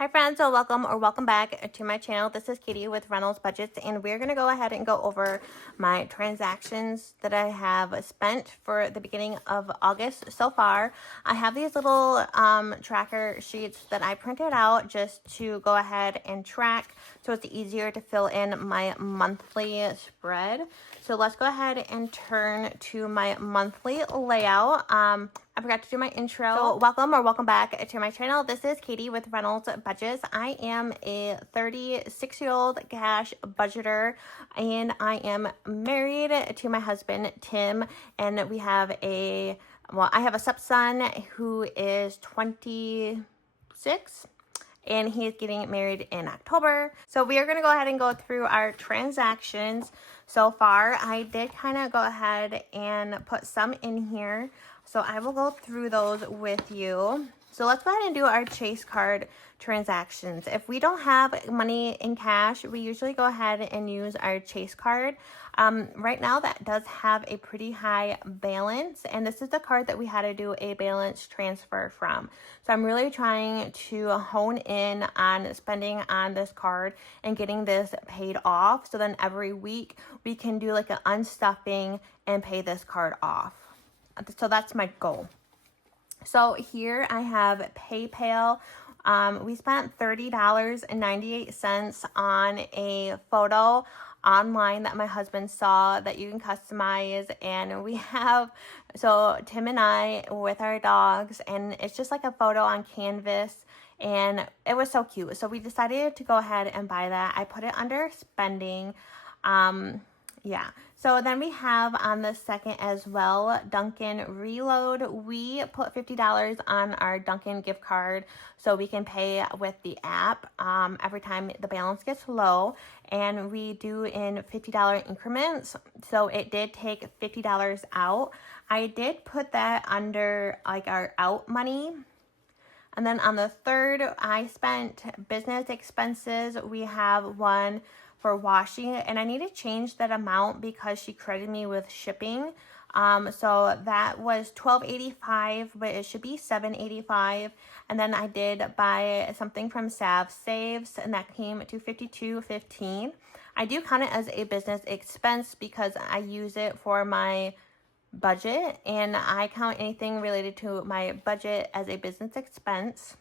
Hi friends, so welcome back to my channel. This is Katie with Reynolds Budgets, and we're going to go ahead and go over my transactions that I have spent for the beginning of August so far. I have these little tracker sheets that I printed out just to go ahead and track so it's easier to fill in my monthly spread. So let's go ahead and turn to my monthly layout. I forgot to do my intro. So welcome back to my channel. This is Katie with Reynolds Budgets. I am a 36-year-old cash budgeter, and I am married to my husband, Tim, and we have I have a stepson who is 26. And he is getting married in October. So we are going to go ahead and go through our transactions so far. I did kind of go ahead and put some in here. So I will go through those with you. So let's go ahead and do our Chase card transactions. If we don't have money in cash, we usually go ahead and use our Chase card. Right now that does have a pretty high balance, and this is the card that we had to do a balance transfer from. So I'm really trying to hone in on spending on this card and getting this paid off, so then every week we can do like an unstuffing and pay this card off. So that's my goal. So here I have PayPal. We spent $30.98 on a photo online that my husband saw that you can customize, and we have, so Tim and I with our dogs, and it's just like a photo on canvas, and it was so cute. So we decided to go ahead and buy that. I put it under spending. Yeah, so then we have on the second as well, Dunkin' Reload. We put $50 on our Dunkin' gift card so we can pay with the app every time the balance gets low, and we do in $50 increments. So it did take $50 out. I did put that under like our out money. And then on the third, I spent business expenses. We have one for washing, and I need to change that amount because she credited me with shipping. So that was $12.85, but it should be $7.85. And then I did buy something from Sav Saves, and that came to $52.15. I do count it as a business expense because I use it for my budget, and I count anything related to my budget as a business expense.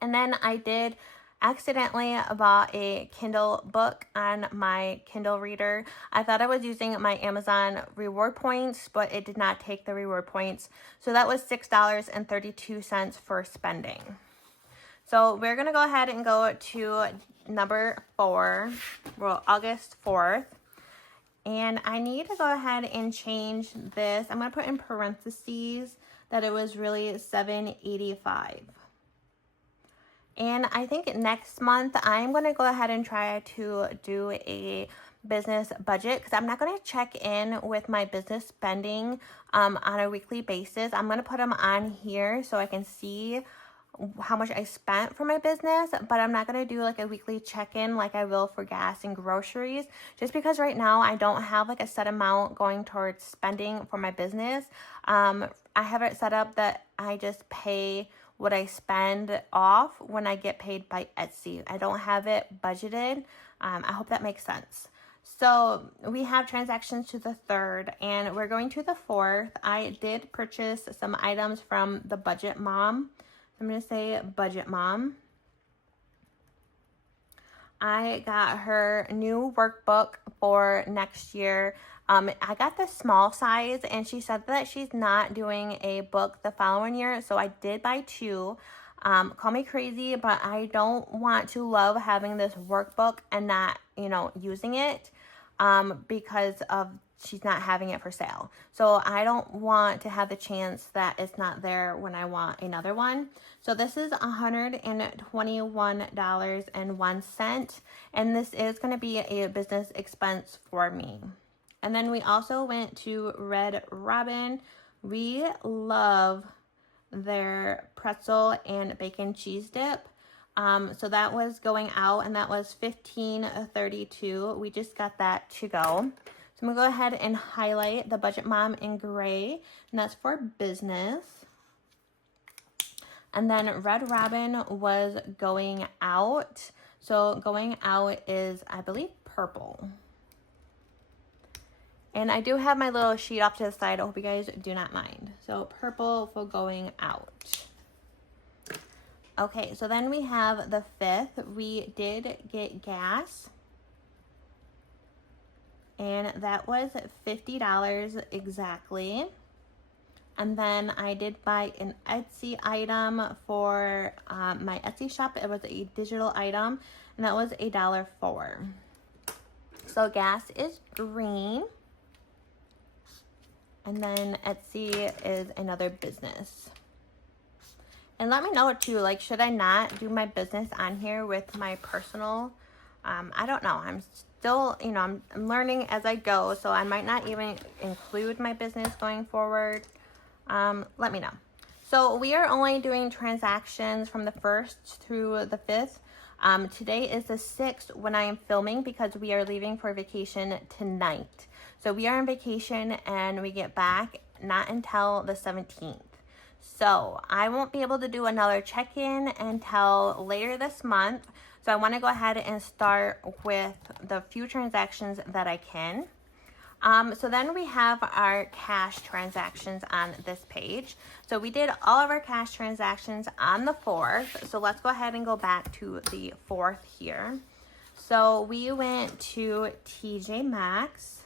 And then I did accidentally bought a Kindle book on my Kindle reader. I thought I was using my Amazon reward points, but it did not take the reward points. So that was $6.32 for spending. So we're going to go ahead and go to number 4, well, August 4th. And I need to go ahead and change this. I'm going to put in parentheses that it was really $7.85. And I think next month I'm going to go ahead and try to do a business budget because I'm not going to check in with my business spending on a weekly basis. I'm going to put them on here so I can see how much I spent for my business, but I'm not going to do like a weekly check-in like I will for gas and groceries, just because right now I don't have like a set amount going towards spending for my business. I have it set up that I just pay what I spend off when I get paid by Etsy. I don't have it budgeted. I hope that makes sense. So we have transactions to the 3rd, and we're going to the 4th. I did purchase some items from the Budget Mom. I'm going to say Budget Mom. I got her new workbook for next year. I got the small size, and she said that she's not doing a book the following year, so I did buy 2. Call me crazy, but I don't want to love having this workbook and not, using it because of she's not having it for sale. So I don't want to have the chance that it's not there when I want another one. So this is $121.01, and this is going to be a business expense for me. And then we also went to Red Robin. We love their pretzel and bacon cheese dip. So that was going out, and that was $15.32. We just got that to go. So I'm going to go ahead and highlight the Budget Mom in gray, and that's for business. And then Red Robin was going out. So going out is, I believe, purple. And I do have my little sheet off to the side. I hope you guys do not mind. So purple for going out. Okay, so then we have the 5th. We did get gas. And that was $50 exactly. And then I did buy an Etsy item for my Etsy shop. It was a digital item, and that was $1.04. So gas is green. And then Etsy is another business. And let me know too, like, should I not do my business on here with my personal? I don't know. I'm still, you know, I'm learning as I go, so I might not even include my business going forward. Let me know. So we are only doing transactions from the 1st through the 5th. Today is the 6th when I am filming because we are leaving for vacation tonight. So we are on vacation and we get back not until the 17th. So I won't be able to do another check-in until later this month. So I want to go ahead and start with the few transactions that I can. So then we have our cash transactions on this page. So we did all of our cash transactions on the 4th. So let's go ahead and go back to the 4th here. So we went to TJ Maxx.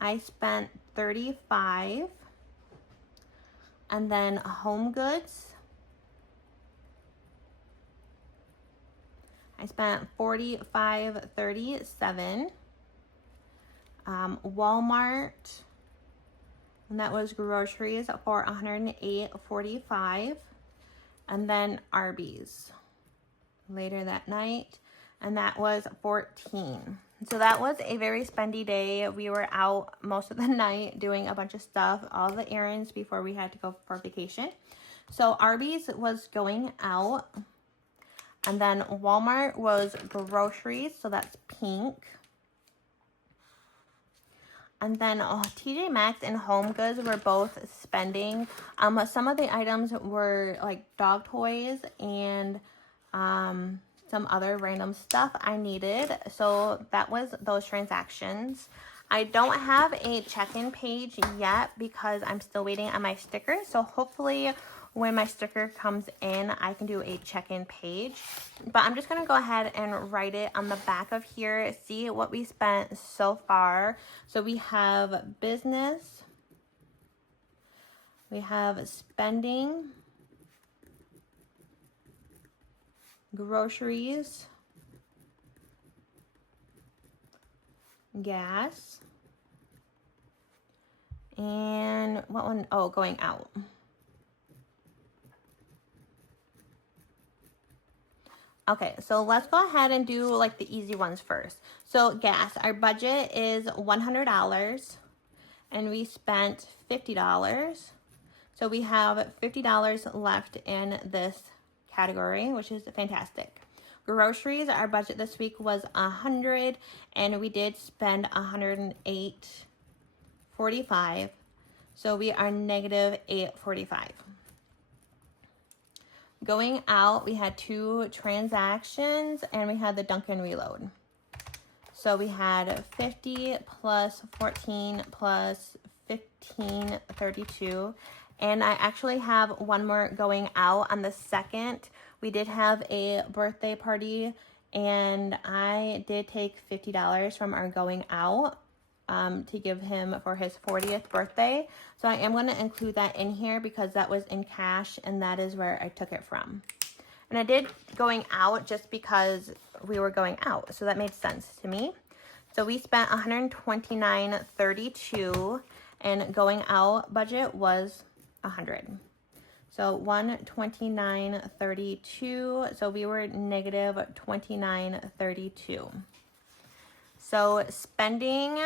I spent $35. And then Home Goods, I spent $45.37. Walmart, and that was groceries for $108.45. And then Arby's later that night, and that was $14. So that was a very spendy day. We were out most of the night doing a bunch of stuff, all the errands before we had to go for vacation. So Arby's was going out. And then Walmart was groceries, so that's pink. And then TJ Maxx and Home Goods were both spending. Some of the items were like dog toys and some other random stuff I needed. So that was those transactions. I don't have a check-in page yet because I'm still waiting on my sticker. So hopefully when my sticker comes in, I can do a check-in page. But I'm just going to go ahead and write it on the back of here, see what we spent so far. So we have business, we have spending, groceries, gas, and what one? Oh, going out. Okay, so let's go ahead and do like the easy ones first. So gas, our budget is $100 and we spent $50. So we have $50 left in this category, which is fantastic. Groceries, our budget this week was $100 and we did spend $108.45. So we are negative $8.45. Going out, we had 2 transactions and we had the Dunkin' Reload. So we had 50 plus 14 plus 15, 32. And I actually have one more going out on the 2nd. We did have a birthday party and I did take $50 from our going out to give him for his 40th birthday. So I am going to include that in here because that was in cash and that is where I took it from. And I did going out just because we were going out. So that made sense to me. So we spent $129.32 and going out budget was $100. So $129.32. So we were negative $29.32. So spending,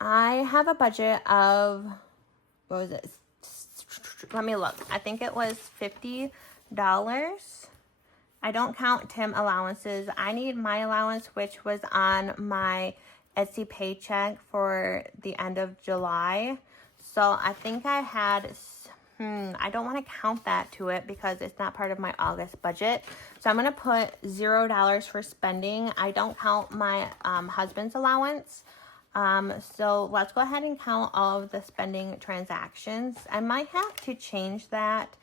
I have a budget of, what was it? Let me look. I think it was $50. I don't count Tim allowances. I need my allowance, which was on my Etsy paycheck for the end of July. So I think I had, I don't want to count that to it because it's not part of my August budget. So I'm going to put $0 for spending. I don't count my husband's allowance. So let's go ahead and count all of the spending transactions. I might have to change that.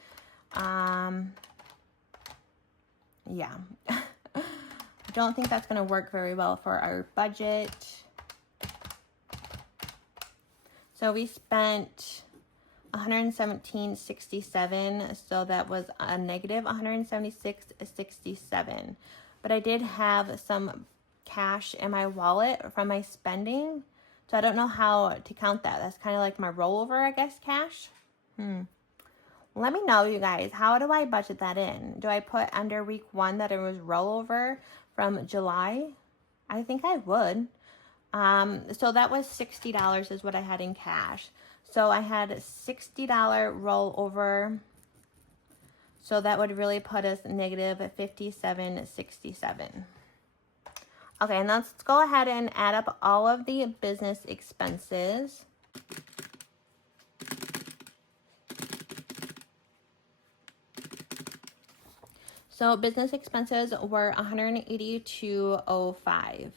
Yeah. I don't think that's going to work very well for our budget. So we spent $117.67, so that was a negative $176.67. But I did have some cash in my wallet from my spending, so I don't know how to count that. That's kind of like my rollover, I guess, cash. Let me know, you guys. How do I budget that in? Do I put under week 1 that it was rollover from July? I think I would. So that was $60 is what I had in cash. So I had $60 rollover. So that would really put us negative $57.67. Okay, and let's go ahead and add up all of the business expenses. So business expenses were $182.05.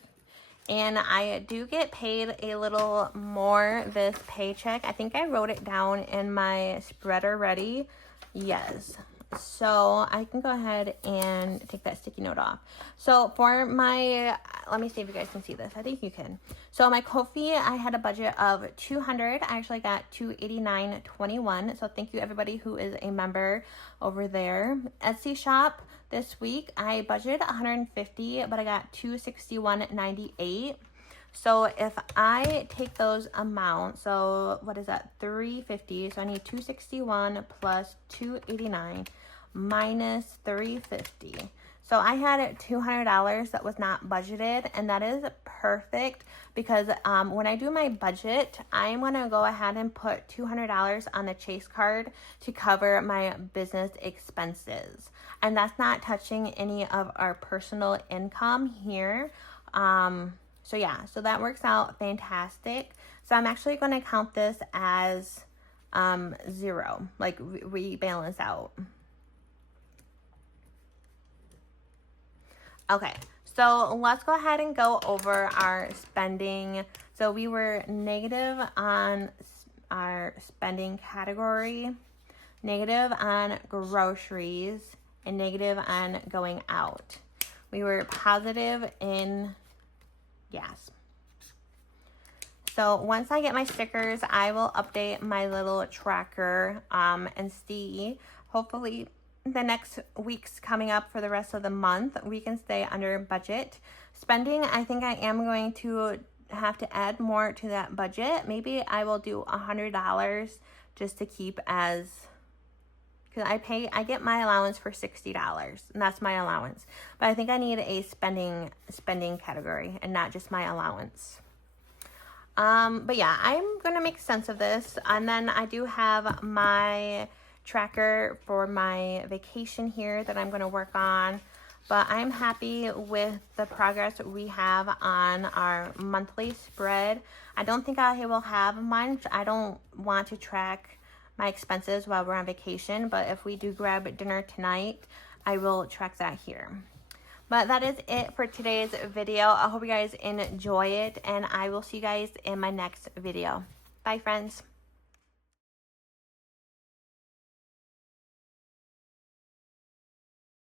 And I do get paid a little more this paycheck. I think I wrote it down in my spread already. Yes. So I can go ahead and take that sticky note off. So for my, let me see if you guys can see this. I think you can. So my Ko-fi, I had a budget of $200. I actually got $289.21. So thank you everybody who is a member over there. Etsy shop this week, I budgeted $150, but I got $261.98. So if I take those amounts, so what is that? $350. So I need $261 plus $289 minus $350. So I had $200 that was not budgeted, and that is perfect because when I do my budget, I'm going to go ahead and put $200 on the Chase card to cover my business expenses. And that's not touching any of our personal income here. So yeah, so that works out fantastic. So I'm actually going to count this as 0, like we balance out. Okay, so let's go ahead and go over our spending. So we were negative on our spending category, negative on groceries, and negative on going out. We were positive in gas. So once I get my stickers, I will update my little tracker and see, hopefully the next weeks coming up for the rest of the month, we can stay under budget. Spending, I think I am going to have to add more to that budget. Maybe I will do $100 just to keep as, because I get my allowance for $60, and that's my allowance. But I think I need a spending category and not just my allowance. But yeah, I'm gonna make sense of this, and then I do have my tracker for my vacation here that I'm gonna work on. But I'm happy with the progress we have on our monthly spread. I don't think I will have much. I don't want to track my expenses while we're on vacation, but if we do grab dinner tonight, I will track that here. But that is it for today's video. I hope you guys enjoy it, and I will see you guys in my next video. Bye, friends.